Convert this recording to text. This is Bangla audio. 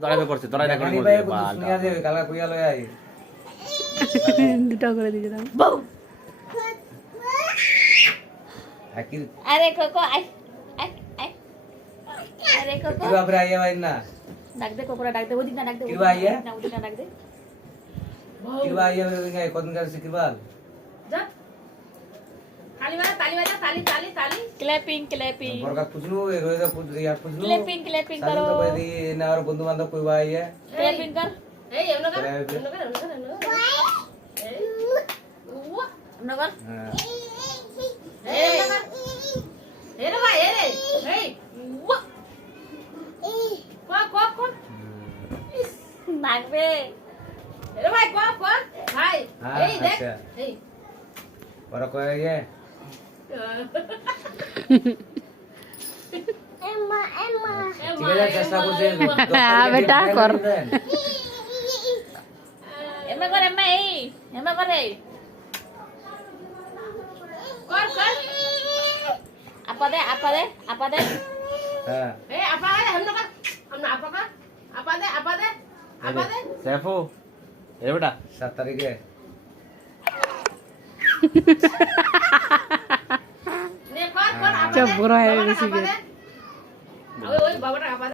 দড়াইবে করছে দড়াই না করে জানি ভাই শুনিয়া দে কালা কইয়া লয় আই দুটো করে দিকে দাও আকির আরে কোকো আই আই আই আরে কোকো কি বাপরে আইয়া ভাই না ডাক দে কোকোরা ডাক দে ওদিক না ডাক দে কিরবা আইয়া? না ওদিক না ডাক দে কিবা আইয়া ভাই কতদিন কাছে কিরবাল যা তালি বাজা তালি তালি ক্ল্যাপিং ক্ল্যাপিং বরকা পুজনু এ রোজা পুজু ইয়া পুজনু ক্ল্যাপিং ক্ল্যাপিং সাদিন করো তো কই দি না আর বন্ধু বান্ধব কইবা আইয়া ক্ল্যাপিং কর এই এমন কর এই নগর হ্যাঁ এই রে ভাই রে এই কো নাগবে রে ভাই কো ভাই এই দেখ আচ্ছা। এই বড় কই আইয়া ঠিক আছে চেষ্টা করছে বেটা কর এমে করে এমে করে কর আপা দে হ্যাঁ এই আপা हम लोग हम আপা দে সেফু এ বেটা 7 তারিখে নে কর আপা চুপ দে রো, বাবা, বেশি আপা করে। দে।